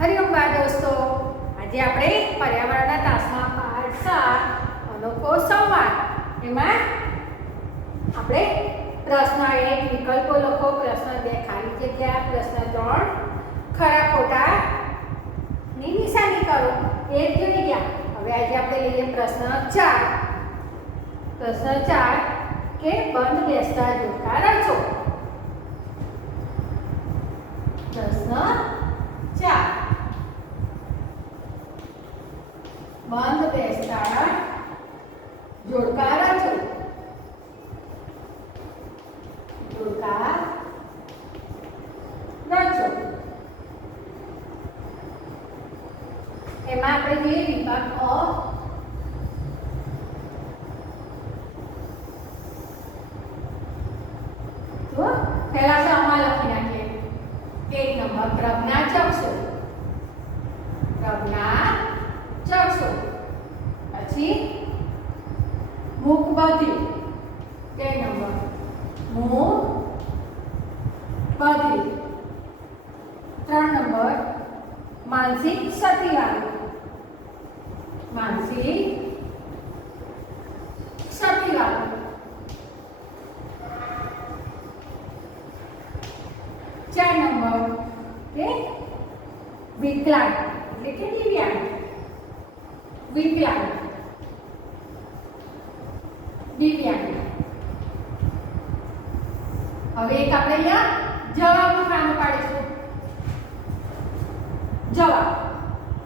હરિઓમ બા દોસ્તો, આજે આપણે પર્યાવરણના તાસમાં પાઠ 7 અનોખો સંવાદ એમાં આપણે પ્રશ્ન 1 વિકલ્પો લખો, પ્રશ્ન 2 ખાલી જગ્યા, પ્રશ્ન 3 ખરા ખોટા ની નિશાની કરો. એ જોઈ ગયા. હવે આજે આપણે લઈએ પ્રશ્ન 4. પ્રશ્ન 4 કે બંધ બેસતા જોડકા રચો. પ્રશ્ન 4 બંધ બેસતા જોડકા રચો. જોડકા રચો. એમાં આપણે જોઈએ વિભાગ અ. તો પહેલા તો આમાં લખી નાખીએ. 1 નંબર પ્રજ્ઞાચક્ષુ. પ્રજ્ઞાચક્ષુ. પછી મુખ બધિર. 2 નંબર મુખ બધિર. 3 નંબર માનસિક ક્ષતિવાળું. માનસિક ક્ષતિવાળું. 4 નંબર કે વિકલાંગ એટલે કે દિવ્યાંગ. વિકલાંગ દિવ્યાંગ. હવે એક આપણે અહીંયા જવાબનું નામ પાડીશું. જવાબ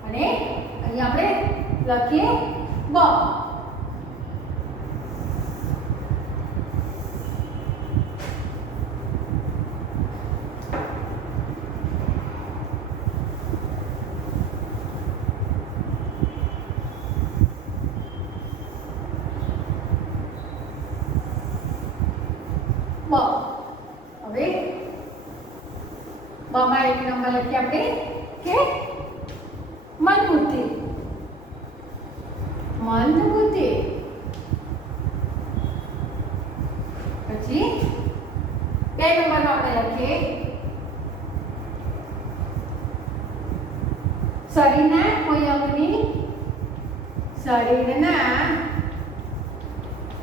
અને અહીંયા આપણે લખીએ બ. હવે બમાં 1 નંબર લખીએ આપણે કે મન બુદ્ધિ. મન બુદ્ધિ. પછી 2 નંબરનો આપણે લખીએ શરીરના કોઈ અંગની. શરીરના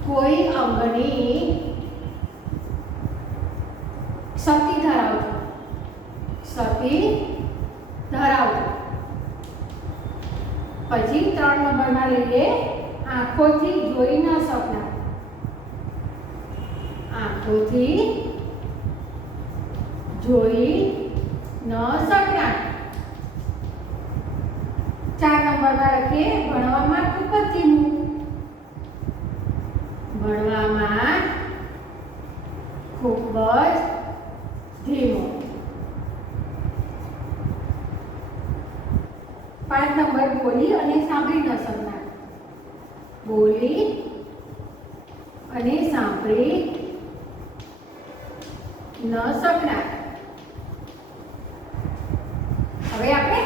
કોઈ અંગની ક્ષતિ ધરાવતું. ક્ષતિ ધરાવતું. પછી 3 નંબરમાં લઈએ આંખોથી જોઈ ન શકનાર. આંખોથી જોઈ ન શકનાર. 4 નંબરમાં લખીએ ભણવામાં ખૂબ જ ધીમું. ભણવામાં ખૂબ જ ધીમું. 5 નંબર બોલી અને સાંભળી ન શકનાર. બોલી અને સાંભળી ન શકનાર. હવે આપણે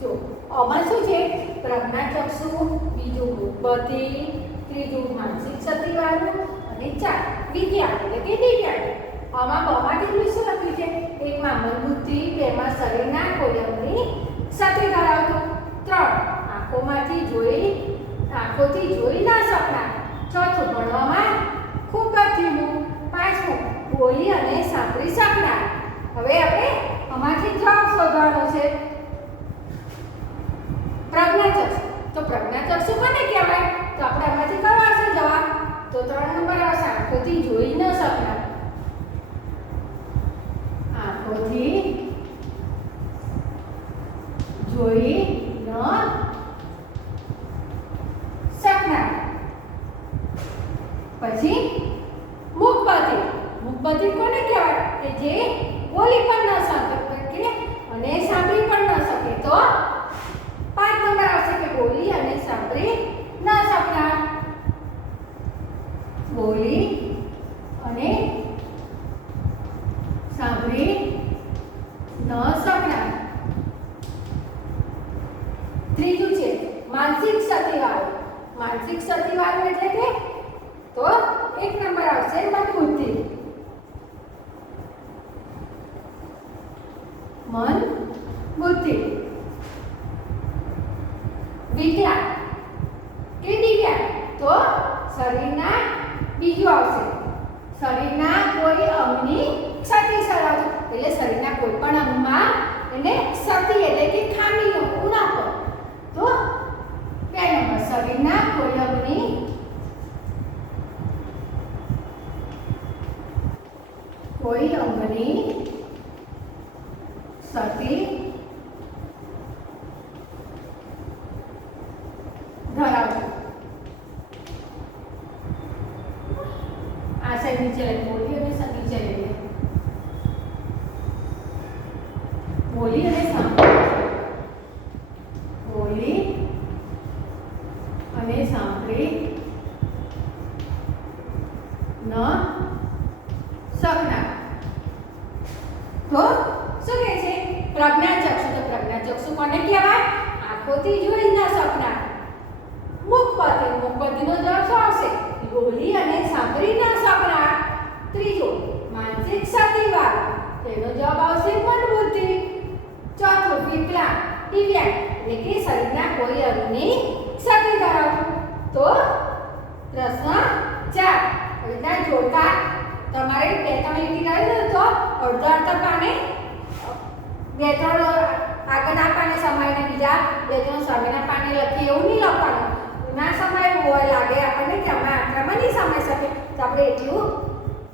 જો આમાં શું છે? પ્રજ્ઞાચક્ષુ, બીજું મુખ બધિર, ત્રીજું માનસિક ક્ષતિવાળું અને 4 વિકલાંગ એટલે કે દિવ્યાંગ. આમાં બહારથી શું લખ્યું છે? 1 માં મન બુદ્ધિ, 2 માં શરીરના કોઈ અંગની ક્ષતિ ધરાવતું, 3 આંખોથી જોઈ ના શકનાર, 4 ભણવામાં ખૂબ જ ધીમું, 5 બોલી અને સાંભળી શકનાર. હવે આપણે આમાંથી જવાબ શોધવાનો છે. પ્રજ્ઞાચક્ષુ. તો પ્રજ્ઞાચક્ષુ કોને કહેવાય? તો આપણે આમાંથી કયો આવશે જવાબ? તો 3 નંબર આવશે આંખોથી જોઈ ન શકનાર. આંખોથી જોઈ ન શકનાર. પછી મુખ બધિર. મુખ બધિર કોને કહેવાય? કે જે બોલી પણ ન શકે અને સાંભળી પણ ન શકે. તો 5 નંબર આવશે કે બોલી અને સાંભળી ન શકનાર. બોલી અને સાંભળી ન શકનાર. ત્રીજું છે માનસિક ક્ષતિવાળું. માનસિક ક્ષતિવાળું એટલે કે તો 1 નંબર આવશે મન બુદ્ધિ. મન આવશે. શરીરના કોઈ અંગની ક્ષતિ સર્જાશે એટલે શરીરના કોઈ પણ અંગમાં એને ક્ષતિ એટલે કે ખામી ઉના પર. તો બે નંબર શરીરના કોઈ અંગની ક્ષતિ ધરાવતું. આ સાઈડ નીચે લઈ બોલી અને નીચે લઈએ. બોલી અને સાંભળી. બોલી અને સાંભળી ન શકનાર. તો શું કહે છે? પ્રજ્ઞાચક્ષુ. તો પ્રજ્ઞાચક્ષુ કોને કહેવાય? આંખોથી જોઈ ન શકનાર. મુખપતિનો જવાબ શું આવશે? બોલી અને સાંભળી ન શકનાર. ત્રીજો માનસિક ક્ષતિવાળો, તેનો જવાબ આવશે મંદબુદ્ધિ. ચોથું વિકલાંગ દિવ્યાંગ એટલે કે શરીરના કોઈ અંગની ક્ષતિ ધરાવતું. તો પ્રશ્ન 4 રીતના જોડકા તમારે 2-3 લીટી કરી તો અડધા પાને 2-3 આગળના પાને સમાઈને બીજા 2-3 સામેના પાને લખી એવું નહીં લખવાનું. ના સમાયેલું હોય લાગે આપણને કે આમાં આટલામાં નહીં સમાઈ શકે તો આપણે એટલું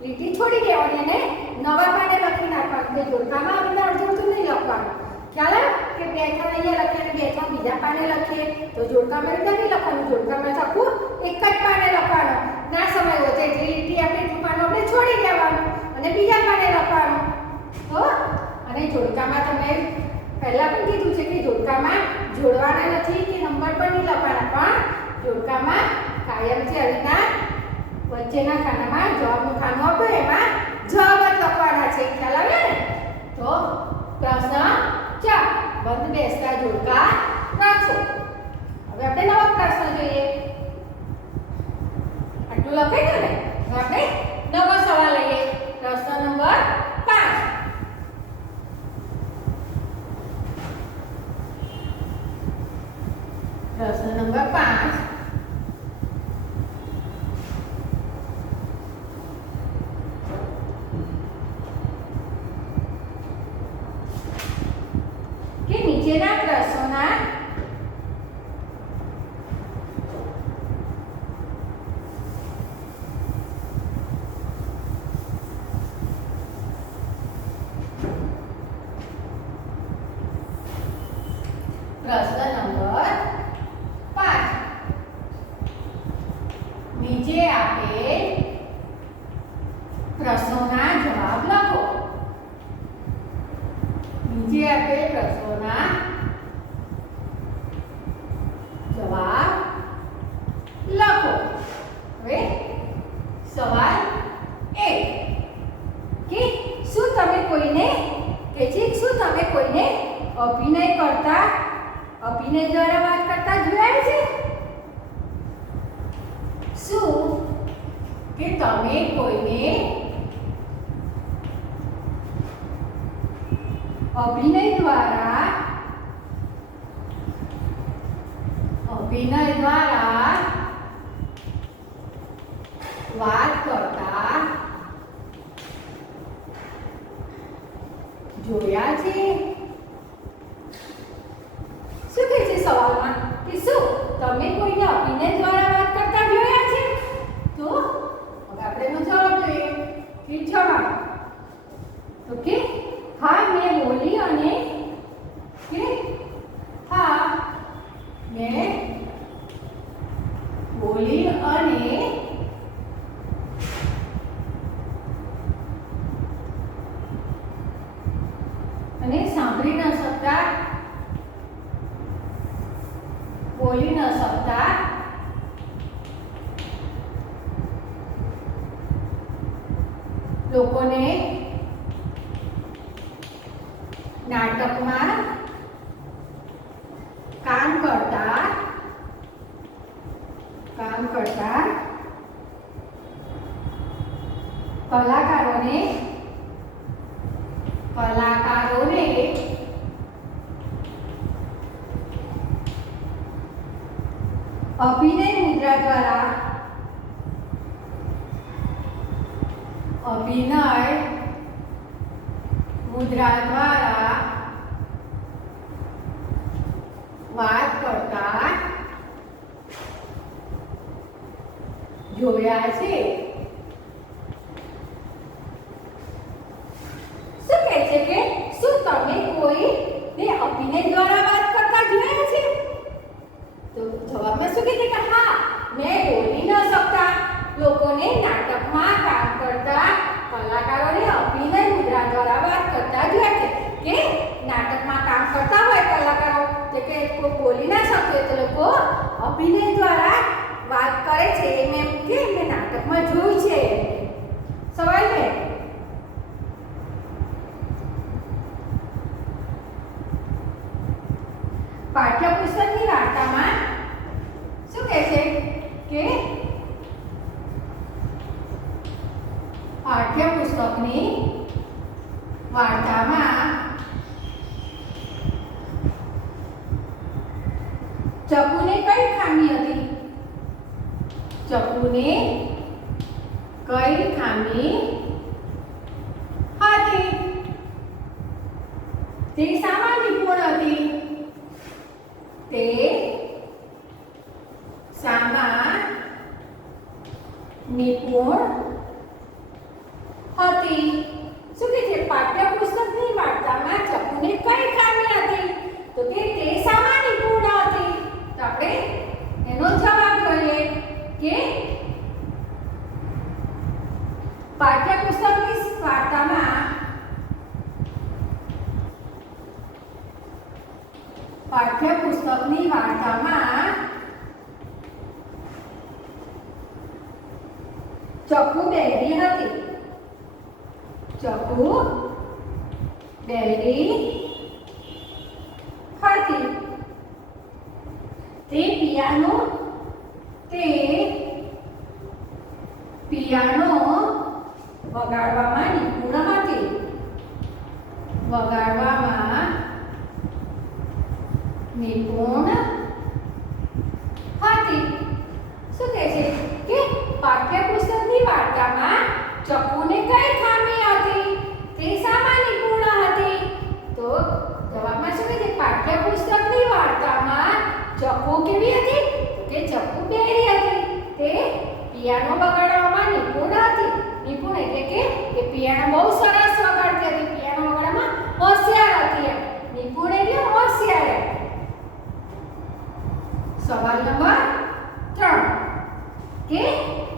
લીટી છોડી દેવાની અને નવા પાને લખી નાખવાનું. કે જોડકામાં આપણે અડધું નહીં લખવાનું. ખ્યાલ કે 2-3 અહીંયા લખીએ અને 2-3 બીજા પાને લખીએ તો જોડકામાં રીતે નહીં લખવાનું. જોડકામાં આખું એક જ પાને લખવાનું. ના સમાય હોય તો એટલી લીટી આપણે પાનું આપણે છોડી દેવાનું અને બીજા પાને લખવાનું. તો અને જોડકામાં તમે પહેલા પણ કીધું છે કે જોડકામાં જોડવાના નથી કે નંબર પણ નહીં લખવાના, પણ જોડકામાં કાયમથી અરીના વચ્ચેના ખાનામાં જવાબનું ખાનું આપ્યું એમાં જવાબ જ લખવાના છે. ખ્યાલ આવે ને? તો પ્રશ્ન 4 બંધ બેસતા જોડકા રાખો. હવે આપણે નવો પ્રશ્ન જોઈએ. આટલું લખાઈ ગયું ને? હવે આપણે નવો સવાલ લઈએ. પ્રશ્ન નંબર 5. પ્રશ્ન નંબર 5 કે નીચેના પ્રશ્નોના પ્રશ્ન નંબર 5 નીચે આપેલ પ્રશ્નોના જવાબ લખો. નીચે આપેલ પ્રશ્નોના જવાબ લખો. હવે સવાલ 1 કે શું તમે કોઈને અભિનય દ્વારા વાત કરતા જોયા છે? શું કે તમે કોઈને અભિનય દ્વારા વાત કરતા જોયા છે? શું કહે છે સવાલમાં કે શું તમે કોઈને અભિનય દ્વારા વાત કરતા જોયા છે? તો હવે આપણે એનો જવાબ જોઈએ. કે જવાબ તો કે હા મેં બોલી અને કે હા મેં બોલી અને સાંભળી ન શકતા, બોલી ન શકતા લોકોને નાટકમાં કામ કરતા કલાકારોને અભિનય મુદ્રા દ્વારા અભિનય મુદ્રા દ્વારા વાત કરતા જોયા છે. શું કહે છે કે શું તમે કોઈને અભિનય દ્વારા વાત કરતા જોયા છે? તો જવાબમાં શું કહે છે કે હા, મેં બોલી ન શકતા લોકોને નાટકમાં કામ કરતા કલાકારોને અભિનય મુદ્રા દ્વારા વાત કરતા જોયા છે. કે નાટકમાં કામ કરતા હોય કલાકારો તો કે કોઈ બોલી ના શકે તો લોકો અભિનય દ્વારા વાત કરે છે. એમ કે મેં નાટકમાં જોયું છે. સવાલ ને પાઠ્યપુસ્તકની વાર્તામાં શું કહે છે કે પાઠ્યપુસ્તકની વાર્તામાં ચકુને કઈ ખામી હતી? ચકુને કઈ ખામી હતી? તે શામાં નિપુણ હતી? તે શામાં નિપુણ હતી? શું કે છે પાઠ્યપુસ્તકની વાર્તામાં ચકુને કઈ ખામી હતી? તો કે તે શામાં નિપુણ હતી? તો આપણે એનો જવાબ જોઈએ કે પાઠ્યપુસ્તકની વાર્તામાં ચકુ બહેરી હતી. ચકુ બહેરી હતી. તે પિયાનો વગાડવામાં નિપુણ હતી. વગાડવામાં નિપુણ હતી. શું કહે છે કે પાઠ્યપુસ્તકની વાર્તામાં ચકુને કઈ ખામી હતી? તે શામાં નિપુણ હતી? તો જવાબમાં શું કહે છે પાઠ્યપુસ્તકની વાર્તામાં ચકુ કેવી હતી? તો કે ચકુ બહેરી હતી. તે પિયાનો વગાડવામાં નિપુણ હતી. નિપુણ એટલે કે પિયાનો બહુ સરસ વગાડતી હતી. પિયાનો વગાડવામાં હોશિયાર હતી. નિપુણ એટલે હોશિયાર. સવાલ નંબર 3 કે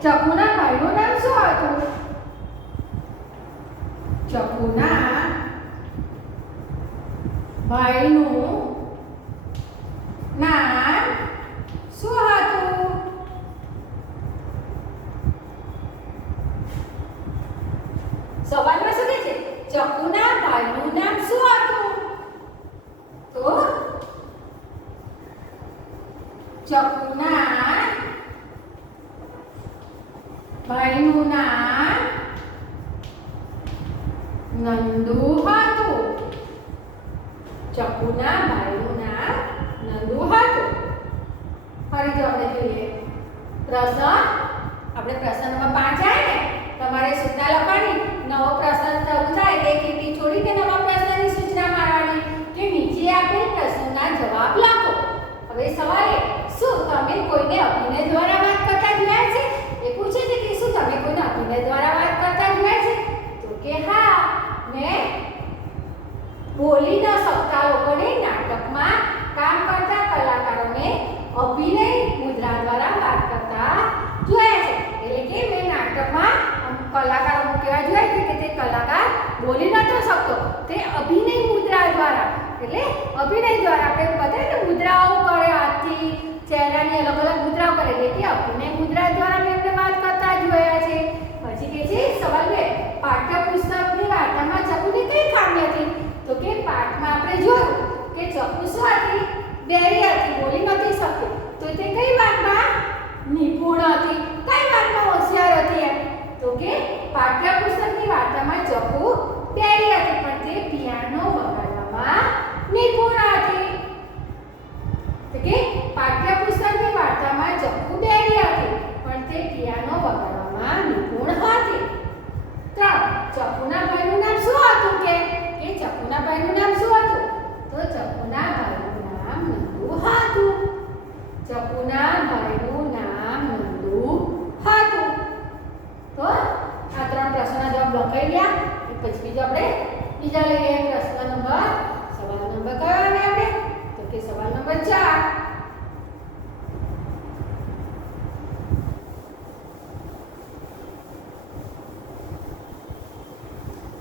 ચકુના ભાઈનું નામ શું હતું? ચકુના ભાઈનું નામ શું હતું? સવાલમાં શું કહે છે ચકુના ભાઈનું નામ શું હતું? તો ચકુના ભાઈનું નામ નંદુ હતું. ચકુના ભાઈનું નામ નંદુ હતું. ફરી જો આપણે જોઈએ પ્રશ્ન. આપણે પ્રશ્ન નંબર 5 આવે ને તમારે સૂચના લખવાની. નવો પ્રશ્ન શરૂ થાય તે કીટી છોડીને નવા પ્રશ્નની સૂચના મારવાની કે નીચે આપેલ પ્રશ્નોના જવાબ લખો. હવે સવાલ શું તમે કોઈને અભિનય દ્વારા વાત કરતા જોયા છે? એ પૂછે છે કે શું તમે કોઈને અભિનય દ્વારા વાત કરતા જોયા છે? તો કે હા, મેં બોલી ન શકતા લોકોને નાટકમાં કામ કરતા કલાકારોને અભિનય મુદ્રા દ્વારા વાત કરતા જોયા છે. એટલે કે મેં નાટકમાં કલાકારો કેવા જોયા છે કે તે કલાકાર બોલી નતો શકતો. તે અભિનય મુદ્રા દ્વારા એટલે અભિનય દ્વારા આપણે બતાવીએ ને મુદ્રાઓ કરે હાથથી ચહેરાની અલગ અલગ મુદ્રાઓ કરે એટલે કે અભિનય મુદ્રા દ્વારા મેં એમને વાત કરતા જોયા છે. પછી કે છે સવાલ 2 પાઠ્યપુસ્તકની વાર્તામાં ચકુની કઈ ખામી હતી? તો કે પાઠમાં આપણે જોયું કે ચકુ શું હતી? બહેરી હતી, બોલી નથી શકતી. તો તે કઈ વાતમાં નિપુણ હતી? કઈ વાતમાં હોશિયાર હતી? એમ તો કે પાઠ્યપુસ્તકની વાર્તામાં ચકુ બહેરી હતી પણ તે પિયાનો વગાડવામાં નિપુણ હતી. તો કે પાઠ્યપુસ્તકની વાર્તામાં ચકુ બહેરી હતી પણ તે પિયાનો વગાડવામાં નિપુણ હતી. 3 આ 3 પ્રશ્નના જવાબ લખાઈ ગયા. પછી બીજો આપણે બીજા લઈએ. પ્રશ્ન નંબર સવાલ નંબર કયો આવે આપણે? તો કે સવાલ નંબર 4.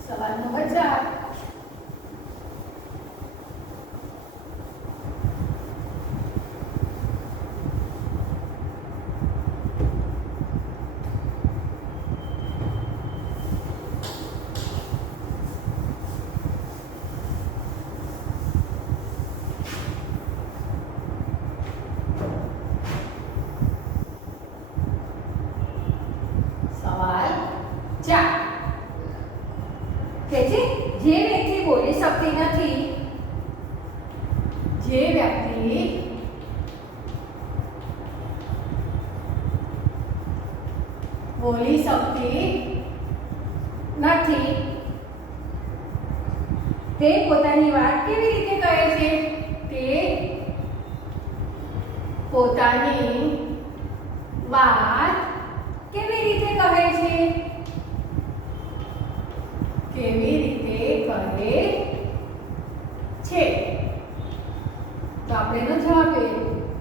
સવાલ નંબર 4. કે છે જે વ્યક્તિ બોલી શકતી નથી, જે વ્યક્તિ બોલી શકતી નથી તે પોતાની વાત કેવી રીતે કહે છે? તે પોતાની વાત કેવી રીતે કહે છે? કેવી રીતે કહે છે? તો આપણે એનો જવાબ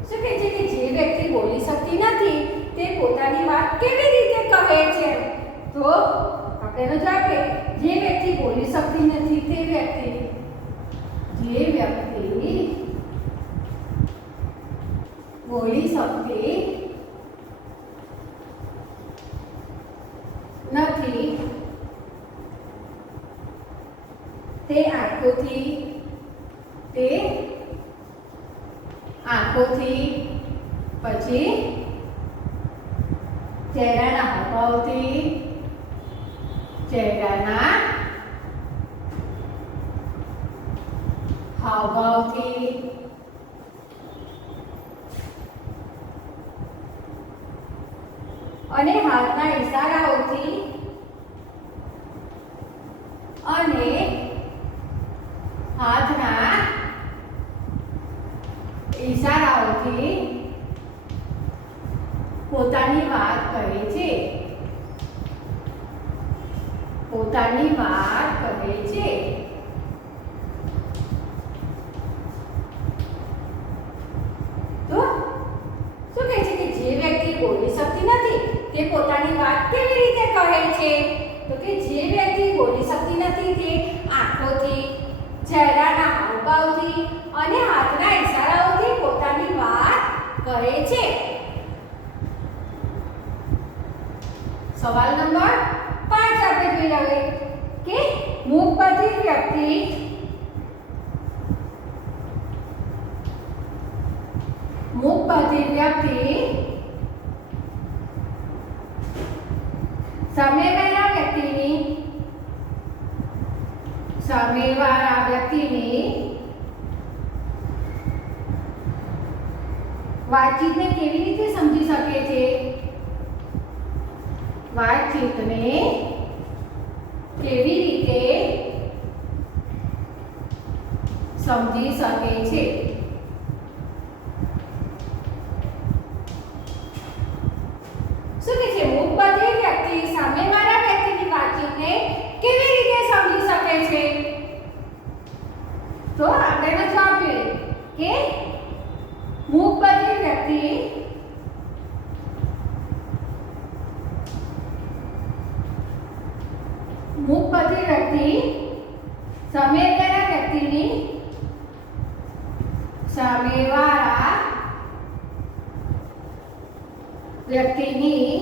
શું કહે છે કે જે વ્યક્તિ બોલી શકતી નથી તે પોતાની વાત કેવી રીતે કહે છે? તો આપણે એનો જવાબ જે વ્યક્તિ બોલી શકતી નથી તે વ્યક્તિ, જે વ્યક્તિ બોલી શકતી નથી તે આંખોથી પછી ચહેરાના હાવભાવથી અને હાથના ઈશારાઓથી પોતાની વાત કહે છે. પોતાની વાત કહે છે. તો શું કહે છે કે જે વ્યક્તિ બોલી શકતી નથી તે પોતાની વાત કેવી રીતે કહે છે? તો કે જે વ્યક્તિ બોલી શકતી નથી તે આંખોથી, ચહેરાના હાવભાવથી અને હાથના ઈશારાઓથી પોતાની વાત કહે છે. સવાલ નંબર 5 આપણે જોઈ લઈએ કે મુખ પરથી વ્યક્તિ સામેવાળા વ્યક્તિની વાતચીતને કેવી રીતે સમજી શકે છે? વાતચીતને કેવી રીતે સમજી શકે છે? શું કે છે? મુખ પરથી વ્યક્તિ સામેવાળા વ્યક્તિની વાતચીતને કેવી રીતે સમજી શકે છે? તો આપણે એનો જવાબ જોઈએ કે મુખ પરથી વ્યક્તિ સામેવાળા વ્યક્તિની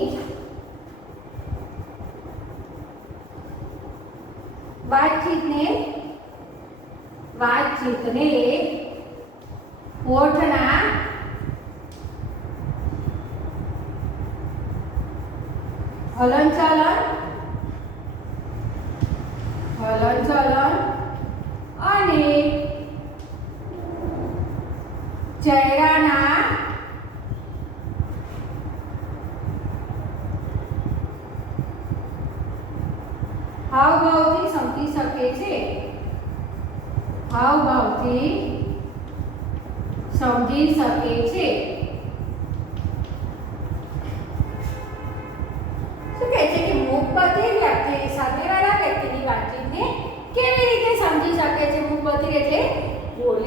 વાતચીતને હોઠના હલનચલન અને ચહેરાના હાવભાવથી સમજી શકે છે. શું કહે છે કે મુખ પરથી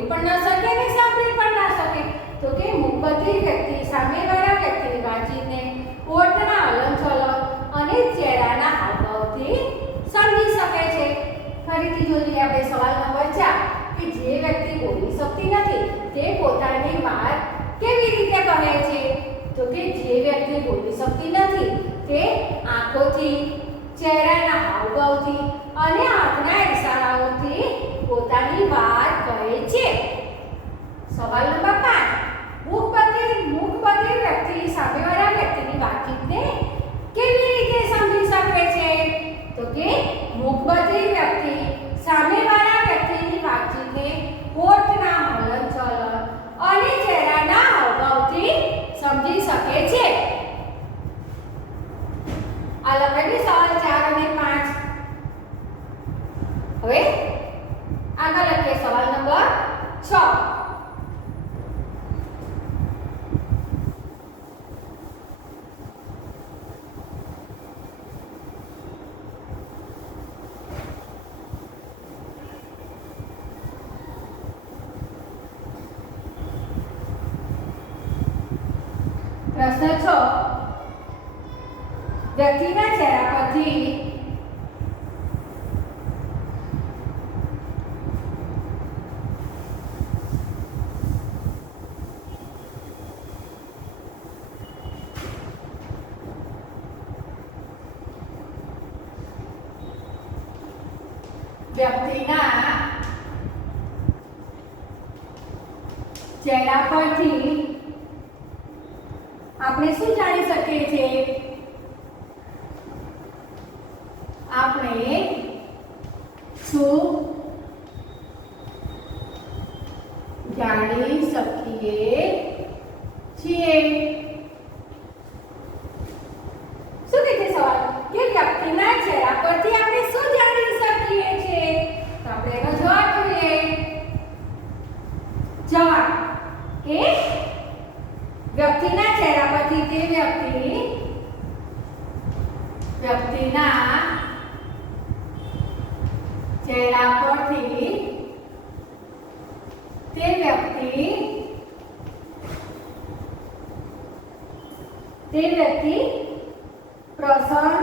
પણ ન શકે ને સાંભળી પણ ના શકે. તો કે મૂકબધિર વ્યક્તિ સામેવાળા વ્યક્તિની વાતચીતને ઓઠના હલનચલન અને ચહેરાના હાવભાવથી સમજી શકે છે. ફરીથી જોઈએ આપણે સવાલ નંબર 4 કે જે વ્યક્તિ બોલી શકતી નથી તે પોતાની વાત કેવી રીતે કહે છે? તો કે જે વ્યક્તિ બોલી શકતી નથી તે આંખોથી, ચહેરાના હાવભાવથી અને હાથના ઇશારાઓથી પોતાની વાત કહે છે. સવાલ નંબર 5 મૂકબધિર વ્યક્તિ સામેવાળા વ્યક્તિની વાતચીતને કેવી રીતે સમજી શકે છે? તો કે મૂકબધિર વ્યક્તિ સામેવાળા વ્યક્તિની વાતચીતને હોઠના હલનચલન અને ચહેરાના હાવભાવથી સમજી શકે છે. આ લખાયેલી સવાલ 4 અને 5. હવે આગળ લખીએ સવાલ નંબર 6. પ્રશ્ન 6 વ્યક્તિના ચહેરા પરથી આપણે શું જાણી શકીએ છીએ? આપણે શું જાણી શકીએ છીએ? શું કહે છે સવાલ કે વ્યક્તિના ચહેરા પરથી આપણે શું જાણી શકીએ છીએ? તો આપણે એનો જવાબ જોઈએ. જવાબ કે વ્યક્તિના ચહેરા પરથી તે વ્યક્તિના ચહેરા પરથી તે વ્યક્તિ પ્રસન્ન,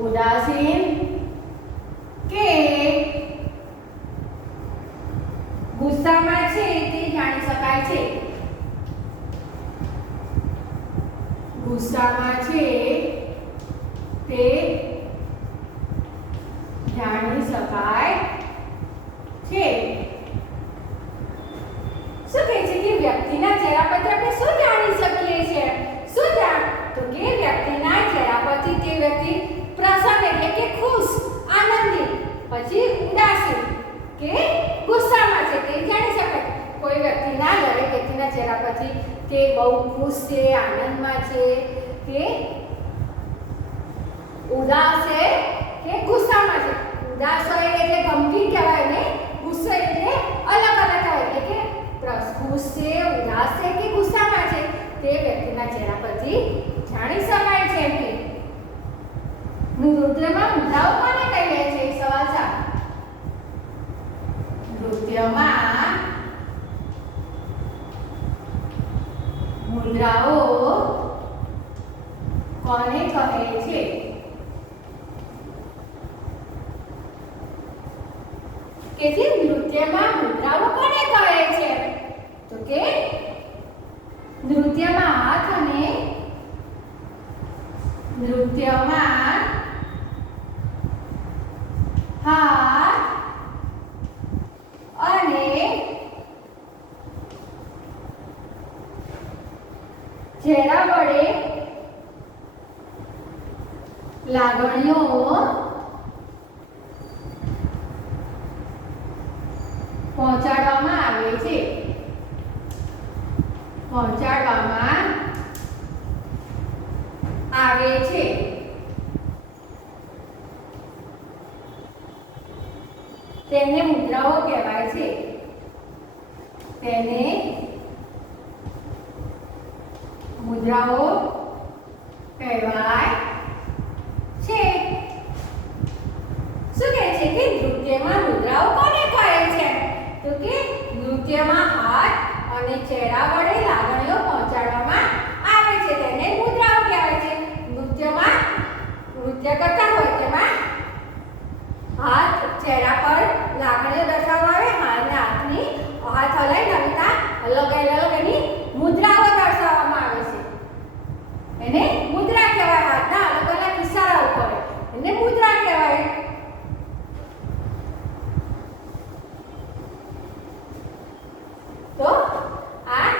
ઉદાસીન કે ગુસ્સામાં છે તે જાણી શકાય છે. ગુસ્સામાં છે તે જાણી શકાય છે. શું કહે છે કે વ્યક્તિના ચહેરા પરથી આપણે શું જાણી શકીએ છીએ? તો કે વ્યક્તિના ચહેરા પરથી તે વ્યક્તિ પ્રસન્ન એટલે કે ખુશ, આનંદિત, પછી ઉદાસીન કે ગુસ્સામાં છે તે જાણી શકાય. કોઈ વ્યક્તિના દરેક વ્યક્તિના ચહેરા પરથી તે બહુ ખુશ છે, આનંદમાં છે, તે ઉદાસ છે કે ગુસ્સામાં છે. ઉદાસ હોય એટલે ગંભીર કહેવાય ને ગુસ્સો એટલે અલગ કહેવાય. એટલે કે ખુશ છે, ઉદાસ છે કે ગુસ્સામાં છે તે વ્યક્તિના ચહેરા પરથી જાણી શકાય છે. કે નૃત્યમાં મુદ્રાઓ કોને કહીએ છીએ? સવાલ 7. નૃત્યમાં મુદ્રાઓ કોને કહે છે? કે જે નૃત્યમાં મુદ્રાઓ કોને કહે છે? તો કે નૃત્યમાં હાથ અને ચહેરા વડે લાગણીઓ પહોંચાડવામાં આવે છે. તેને મુદ્રાઓ કહેવાય છે. તેને મુદ્રાઓ કહેવાય છે. શું છે કે નૃત્યમાં મુદ્રાઓ કોને કહે છે? તો કે નૃત્યમાં હાથ અને ચહેરા વડે લાગણીઓ પહોંચાડવામાં આવે છે તેને મુદ્રાઓ કહેવાય છે. નૃત્ય કરતા હોય તેમાં હાથ ચહેરા પર લાગણીઓ દર્શાવવા આવે, હાથ હલાઈ નમિતા અલગ એની મુદ્રાઓ દર્શાવવામાં આવે છે. એને મુદ્રા કહેવાય. હાથના અલગ અલગ ઇશારાઓ કરે એને મુદ્રા કહેવાય. તો આ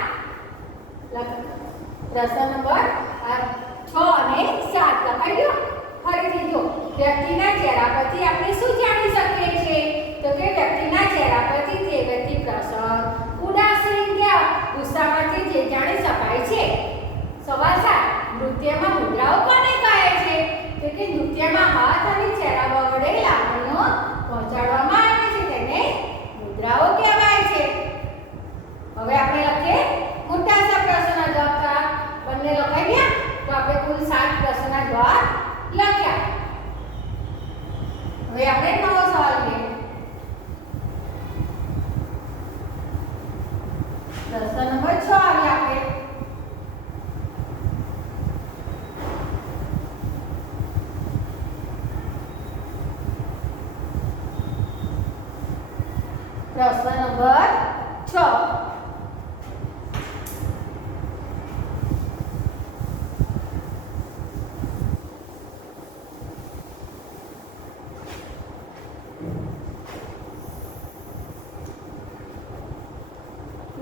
પ્રશ્ન નંબર 6 અને 7 લખાઈ ગયો. ફરીથી જો વ્યક્તિના ચહેરા પરથી આપણે શું જાણી શકીએ છીએ? તો કે વ્યક્તિના ચહેરા પરથી તે વ્યક્તિ પ્રસન્ન, ઉદાસીન કે ગુસ્સામાંથી જે જાણી શકાય છે. સવાલ 7 નૃત્યમાં મુદ્રાઓ કોને કહે છે? તો કે નૃત્યમાં હાથ અને ચહેરા વડે લાગણીઓ પહોંચાડવામાં આવે છે તેને મુદ્રાઓ કહેવાય છે. હવે આપણે લખીએ મોટા સા પ્રશ્નના જવાબ. બંને લખાઈ ગયા. તો આપણે કુલ 7 પ્રશ્નના જવાબ લખ્યા. હવે આપણે નવો સવાલ લઈએ. પ્રશ્ન નંબર 6 આવી આપણે. પ્રશ્ન નંબર 6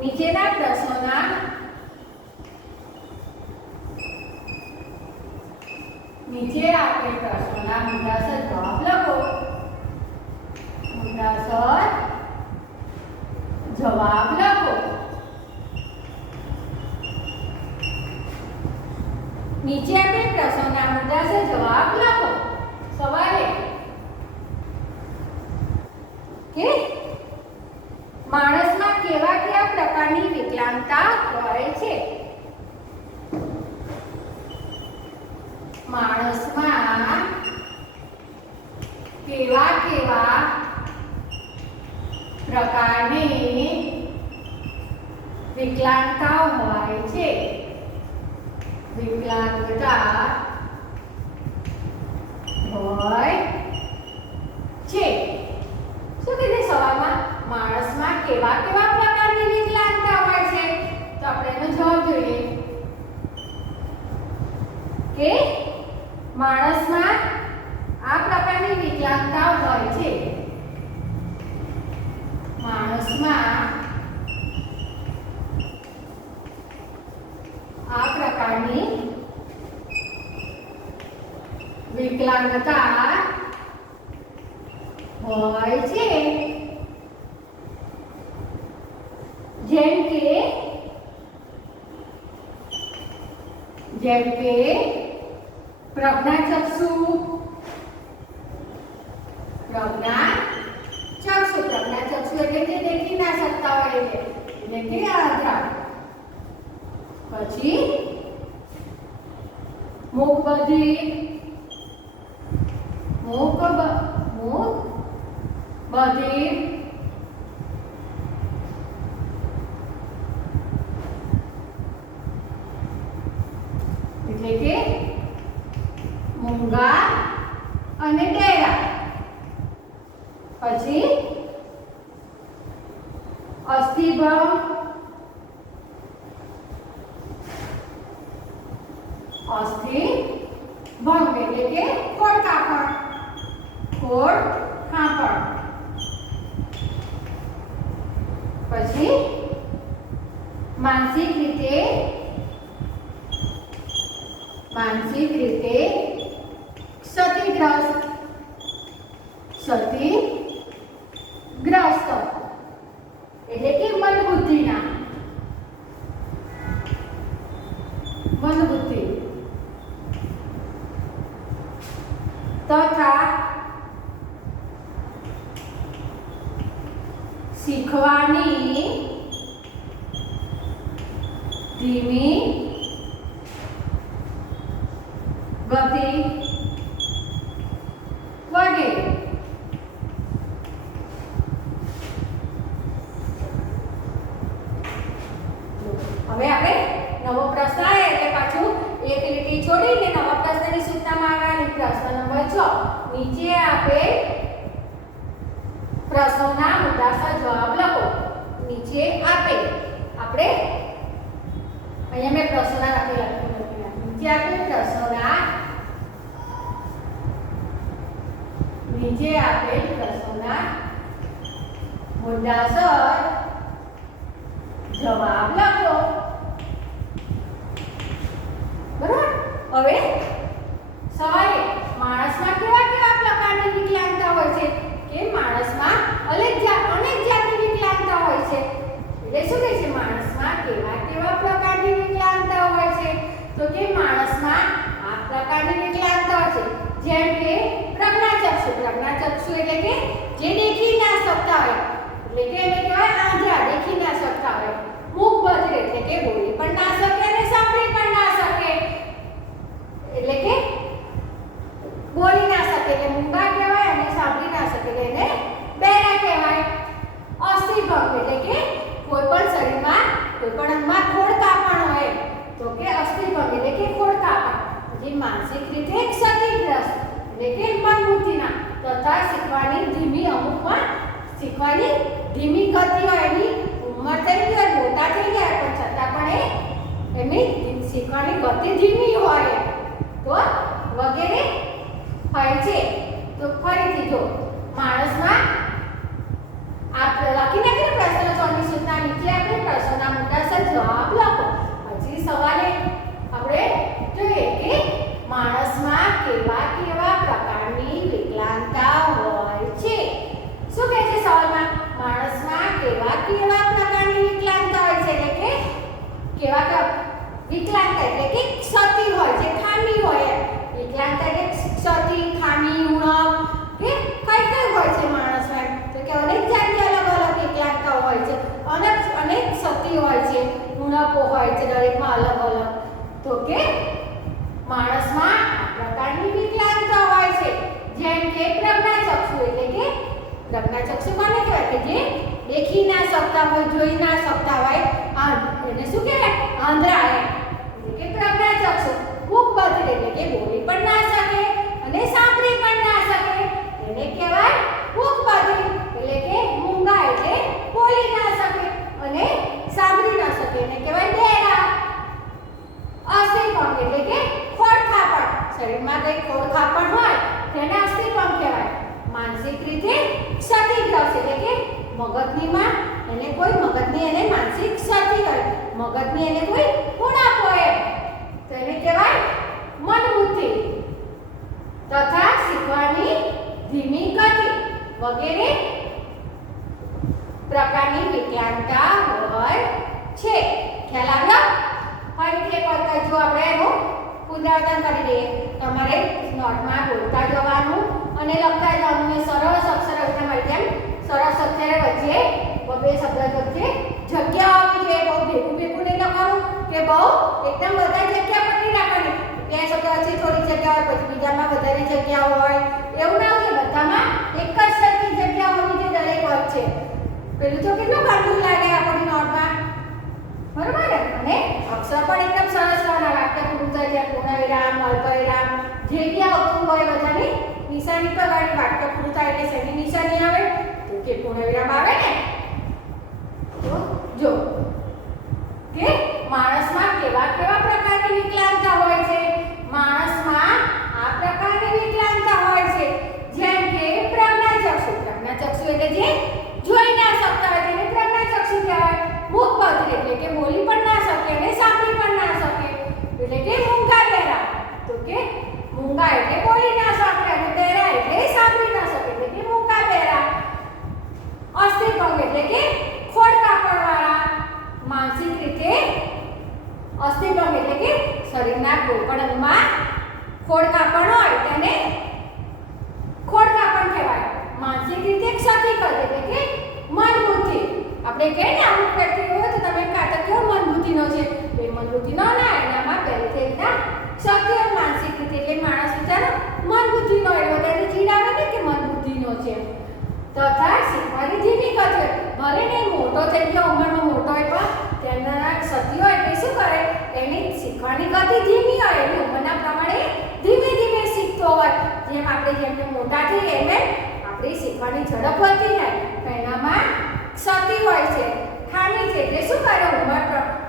નીચેના પ્રશ્નોના નીચે આપેલ પ્રશ્નોના મુદ્દાસર જવાબ લખો. મુદ્દાસર જવાબ લખો. નીચે આપેલ પ્રશ્નોના મુદ્દાસર જવાબ લખો. સવાલ 1 કે માણસમાં કેવા પ્રકારની વિકલાંગતા હોય છે? માણસમાં કેવા પ્રકારની વિકલાંગતા હોય છે? વિકલાંગતા હોય છે. શું કીધું સવાલમાં? માણસમાં કેવા પ્રકારની વિકલાંગતા હોય છે? તો આપણે એનો જવાબ જોઈએ કે માણસમાં આ પ્રકારની વિકલાંગતા હોય છે. માણસમાં આ પ્રકારની વિકલાંગતા હોય છે. જેમ કે પ્રજ્ઞાચક્ષુ એટલે જે દેખી ના શકતા હોય એટલે કે આંધળા. પછી મૂક બધિર એટલે કે મૂંગા અને બહેરા. પછી અસ્થિભંગ એટલે કે ખોડ ખાંપણ. પછી માનસિક રીતે ક્ષતિગ્રસ્ત એટલે કે મંદબુદ્ધિ તથા શીખવાની ધીમી ગતિ વગેરે. એ છોડીને નવા પ્રશ્નની સૂચનામાં આવવાની પ્રશ્ન નંબર 6 નીચે આપેલ પ્રશ્નોના મુદ્દાસર જવાબ લખો. નીચે આપેલ આપણે અહીંયા મેં પ્રશ્નોના લખેલા નીચે આપેલ પ્રશ્નોના નીચે આપેલ પ્રશ્નોના મુદ્દાસર જવાબ લખો. બરાબર. હવે સવારે માણસમાં કેવા કેવા પ્રકારની વિકલાંગતા હોય છે કે માણસમાં અનેક જાતની વિકલાંગતા હોય છે. એટલે શું કહે છે માણસમાં કેવા કેવા પ્રકારની વિકલાંગતા હોય છે તો કે માણસમાં આ પ્રકારની વિકલાંગતા હોય છે જેમ કે પ્રજ્ઞાચક્ષુ એટલે કે જે દેખી ના શકતા હોય એટલે કે એને કહેવાય આંધળા, દેખી ના શકતા હોય. મૂકબધિર એટલે કે બોલી પણ ના શકે અને સાંભળી પણ ના શકે એટલે કે બોલી ના શકે એટલે મૂંગા કહેવાય અને સાંભળી ના શકે એટલે એને બહેરા કહેવાય. અસ્થિભંગ એટલે કે કોઈ પણ શરીરમાં કોઈ પણ અંગમાં ખોડખાંપણ હોય તો કે અસ્થિભંગ એટલે કે ખોડખાંપણ. પછી માનસિક રીતે ક્ષતિગ્રસ્ત એટલે કે મનબુદ્ધિના તથા શીખવાની ધીમી ગતિ હોય, એની ઉંમર થઈ ગઈ હોય, મોટા થઈ ગયા પણ છતાં પણ એમની શીખવાની ગતિ ધીમી હોય તો વગેરે હોય છે. તો ફરીથી જો માણસમાં આપ લખી નાખીને પ્રશ્ન 6 ની સૂચના નીચે આપણે પ્રશ્નોના મુદ્દાસર જવાબ લખો. પછી સવારે આપણે જોઈએ કે માણસમાં કેવા કેવા પ્રકારની વિકલાંગતા હોય છે. શું કહે છે સવાલમાં? માણસમાં કેવા કેવા પ્રકારની વિકલાંગતા હોય છે એટલે કે કેવા વિકલાંગતા એટલે કે ક્ષતિ હોય છે, ખામી હોય. વિકલાંગતા એટલે ક્ષતિ, ખામી, ઉણપ કે કઈ હોય છે માણસમાં. તો કે અનેક જાતની અલગ અલગ વિકલાંગતા હોય છે, અનેક ક્ષતિ હોય છે, ઉણપો હોય છે, દરેકમાં અલગ અલગ. તો કે માણસમાં આ પ્રકારની વિકલાંગતા હોય છે જેમ કે પ્રજ્ઞાચક્ષુ એટલે કે પ્રજ્ઞાચક્ષુ કોને કહેવાય કે જે દેખી ના શકતા હોય, જોઈ ના શકતા હોય, એને શું કહેવાય? આંધળા એટલે કે પ્રજ્ઞાચક્ષુ. મૂકબધિર એટલે કે બોલી પણ ના શકે અને સાંભળી પણ ના શકે એને કહેવાય મૂકબધિર એટલે કે મૂંગા એટલે બોલી ના શકે અને સાંભળી ના શકે એને કહેવાય બહેરા. અસ્થિભંગ એટલે કે ખોડખાંપણ, શરીરમાં કઈ ખોડખાંપણ હોય તેને અસ્થિભંગ કહેવાય. માનસિક રીતે ક્ષતિગ્રસ્ત એટલે કે મગજનીમાં એને માનસિક ક્ષતિ હોય, મગજની એને કોઈ ઉણપ હોય તો એને કહેવાય મંદબુદ્ધિ. તથા શીખવાની ધીમી ગતિ વગેરે પ્રકારની વિકલાંગતા હોય છે. ખ્યાલ આવ્યો? ફરીથી એક વખત જો આપણે એનું પુનરાવર્તન કરી દઈએ. તમારે નોટમાં બોલતા જવાનું અને લખતા જવાનું ને સરસ અક્ષર અક્ષર મળી જાય. સરસ અક્ષરે વચ્ચે બે શબ્દ વચ્ચે જગ્યા હોવી જોઈએ. બહુ ભેગું નહીં લખવાનું કે બહુ એકદમ વધારે જગ્યા પકડી રાખવાની. બે શબ્દ વચ્ચે થોડી જગ્યા હોય પછી બીજામાં વધારે જગ્યા હોય એવું ના હોય. બધામાં એક જ સરખી જગ્યા હોવી જોઈએ દરેક વચ્ચે. પેલું તો કેટલું કાઢું લાગે આપણી નોટમાં, બરોબર ને? અને અક્ષર પણ એકદમ સરસ લખવાના. વાક્ય પૂરું થઈ જાય, પૂર્ણવિરામ, અલ્પવિરામ જે બી આવતું હોય બધાની નિશાની પર વાળી. વાક્ય પૂરું થાય એટલે શેની નિશાની આવે તો કે પૂર્ણવિરામ આવે ને. તો જો કે માણસમાં કેવા કેવા પ્રકારની વિકલાંગતા હોય છે. માણસમાં આ પ્રકારની વિકલાંગતા હોય છે જેમ કે પ્રજ્ઞાચક્ષુ એટલે જે જોઈ ના શકતા હોય તેને પ્રજ્ઞાચક્ષુ કહેવાય. મૂકબધિર એટલે કે બોલી પણ ના શકે અને સાંભળી પણ ના શકે એટલે કે મૂંગા બહેરા. તો કે મૂંગા એટલે બોલી ના શકે અને બહેરા એટલે સાંભળી ના શકે એટલે કે મૂંગા બહેરા. અસ્થિભંગ એટલે કે ખોડખાંપણવાળા. માનસિક રીતે અસ્થિભંગ એટલે કે શરીરના કોઈ પણ અંગમાં ખોડખાંપણ હોય તેને ખોડખાંપણ કહેવાય. માનસિક રીતે ક્ષતિગ્રસ્ત એટલે કે મનબુદ્ધિ. આપણે કહીએ ને અમુક વ્યક્તિ હોય તો તમે કાતો કેવો મનબુદ્ધિનો છે, એ મનબુદ્ધિનો ના, એનામાં પહેલેથી એકદમ ક્ષતિ હોય માનસિક રીતે. એટલે માણસ વિચારો મનબુદ્ધિનો એટલે તેને ચીડાવે ને કે મનબુદ્ધિનો છે. તથા શીખવાની ધીમી ગતિ. ભલે ને મોટો થઈ ગયો, ઉંમરમાં મોટો હોય પણ તેના ક્ષતિ હોય એટલે શું કરે? એની શીખવાની ગતિ ધીમી હોય, એની ઉંમરના શું કરે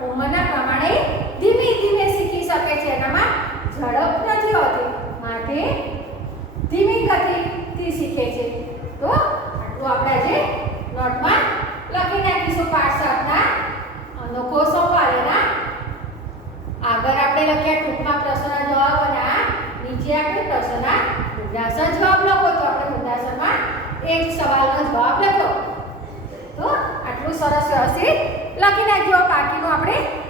ઉંમરના પ્રમાણે ધીમે ધીમે શીખી શકે છે એનામાં ઝડપ નથી હોતી માટે ધીમી ગતિથી શીખે છે તો આટલું આપણે આજે નોટમાં લખી નાખીશું પાઠ 7 ના અનોખો સંવાદ એના આગળ આપણે લખ્યા ટૂંકમાં પ્રશ્નના જવાબ અને નીચે આપણે પ્રશ્નના મુદ્દાસર જવાબ લખો તો આપણે મુદ્દાસરમાં એક સવાલનો જવાબ લખો તો આટલું સરસ વ્યવસ્થિત લખી નાખજો બાકીનું આપણે